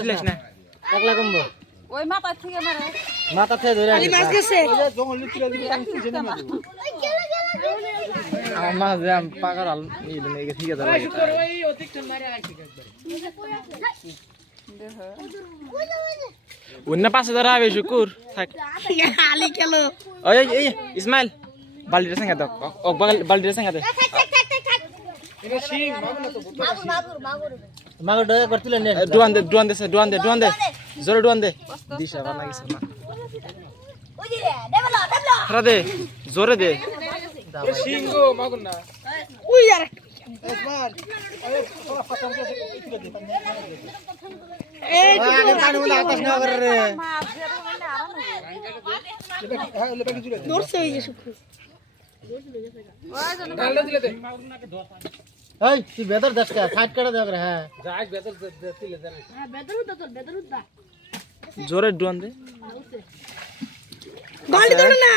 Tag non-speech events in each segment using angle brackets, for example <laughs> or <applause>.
চিল্লাস না একলা কমবো ওই মাথা থেকে মারে মাথা থেকে ধরে খালি মাছ গেছে। আমার মাছ যে আমি পাকার আল এই দিন এই ঠিক আছে অন্য পাশে ধরা হবে শুকুর থাক। আলি গেল ওই ওই, এই ইসমাইল বালতিটা সঙ্গে দাও। ও সঙ্গে দে। মাগো ডয়া করতিলেন নে ডুয়ান দে ডুয়ান দে সে, ডুয়ান দে ডুয়ান দে। জোরে ডুয়ান দে। দিশা আবার লাগিস না খরা দে জোরে দে। উই আর এই আগে পানি মধ্যে আকাশ না করে রে। এই তুই বেদর দশ কা? সাইড কাটা দেওয়া করে হ্যাঁ। জোরে ডুয়ান দে। বালতি তোড়ে না।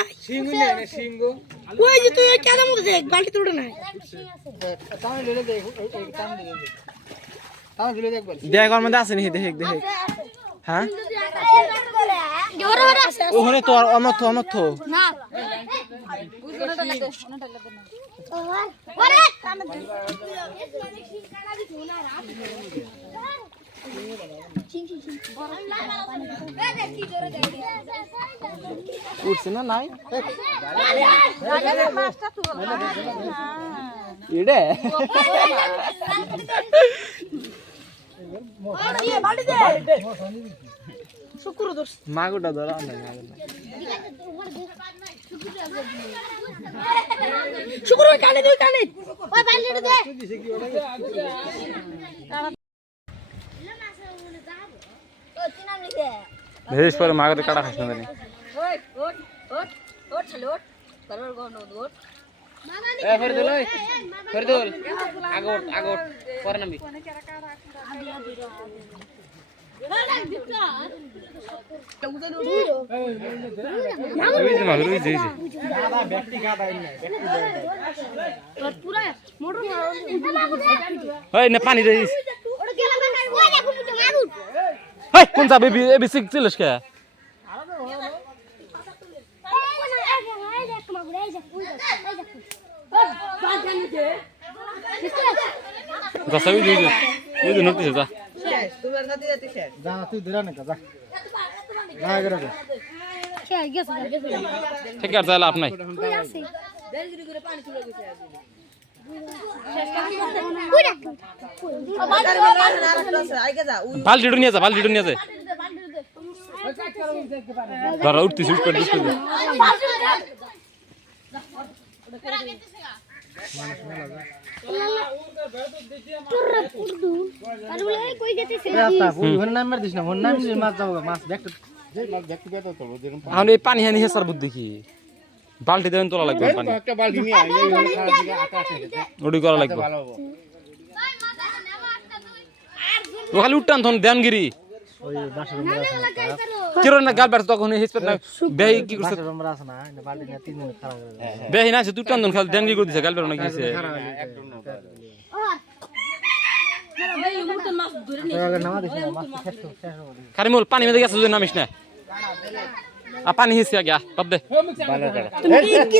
ওই যে তুই কেদার মধ্যে দেখ বালতি তোড়ে না। টানে দিলে দে টানে দিলে দে। টানে দিলে দেখ বল দেখ ওর মধ্যে আছে নি দেখ দেখ। হ্যাঁ? ওখানে তো আমার তো আমার তো উঠছে না নাই? ধরছে <laughs> মাগুটা ধরা শুক্র ওই কানে তুই কানে ওই বালতিটা দে ভেজ পরে মাগুটা কাটা খাস না জানি এ ফরিদুল ওই। ফরিদুল আগোট আগোট পরে নামি। পানি দে কোন যাবে? বেশি চিলস কে? দশ আমি দিয়ে দিই এই যে নটিস যা। যা তুই ধরে না যা। যা করে দে ঠিক আছে লাভ নাই। বালতিটা নিয়ে যা বালতিটা নিয়ে যা। দাঁড়া উঠতেছি উঠতে উঠতে। রাস্তা ফুল হন নাম মার দিস না হন নাম দিস মাছ যাব মাছ দেখতে যে দেখতে পেতো তো যেরকম এখন এই পানি হানি হেসার বুদ্ধি কি? বালতি দেবেন তোলা লাগবে পানি। করা লাগবে। খালি উঠটান তখন দেনগিরি। ওই বাসের রুমে আছে না কিরণ না গাল বেড় তখন হিসপেট না বেহি কি করছে বাসের রুমে আছে না এই বালতি নিয়ে তিন দিন খারাপ করে দেয় বেহি না সে তুটান তখন খালি দেনগিরি করে দিছে গাল বেড় না গিয়েছে নামা দিস না মাছ শেষ তো শেষ হবে খালি মোল পানি মেঝে গেছে যদি নামিস না আর পানি হিসে আগে বাদ দে তুমি কি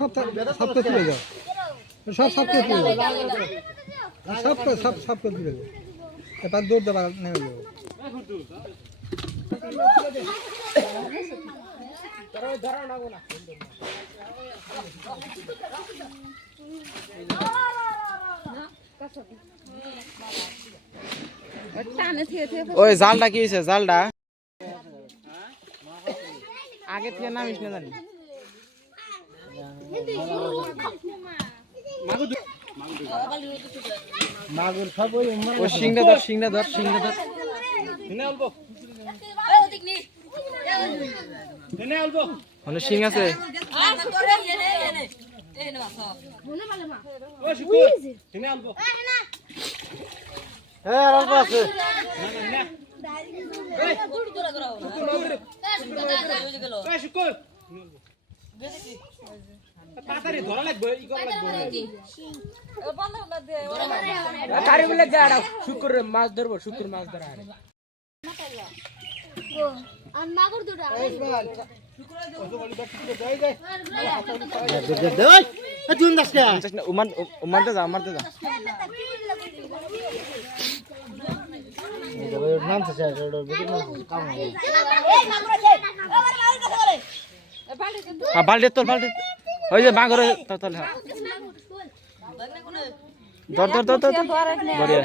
সব সব করে তুলে দাও সব সব করে তুলে সব করে সব সব করে তুলে এবার দৌড় দেবার নেমে যাব ওই জালটা কি হয়েছে জালটা? আগে থেকে নামিস না জানি। মাগুর সব ওই সিংটা ধর সিংটা ধর। সিংটা ধর মানে সিং আছে। হ্যাঁ শুক্র মাছ ধরবো শুক্র মাছ ধরা আর মাগুর দুটা বালতি তোল বালতি ওই যে বাঁগরে তোল হ্যাঁ ধর ধর ধর ধর বড়িয়া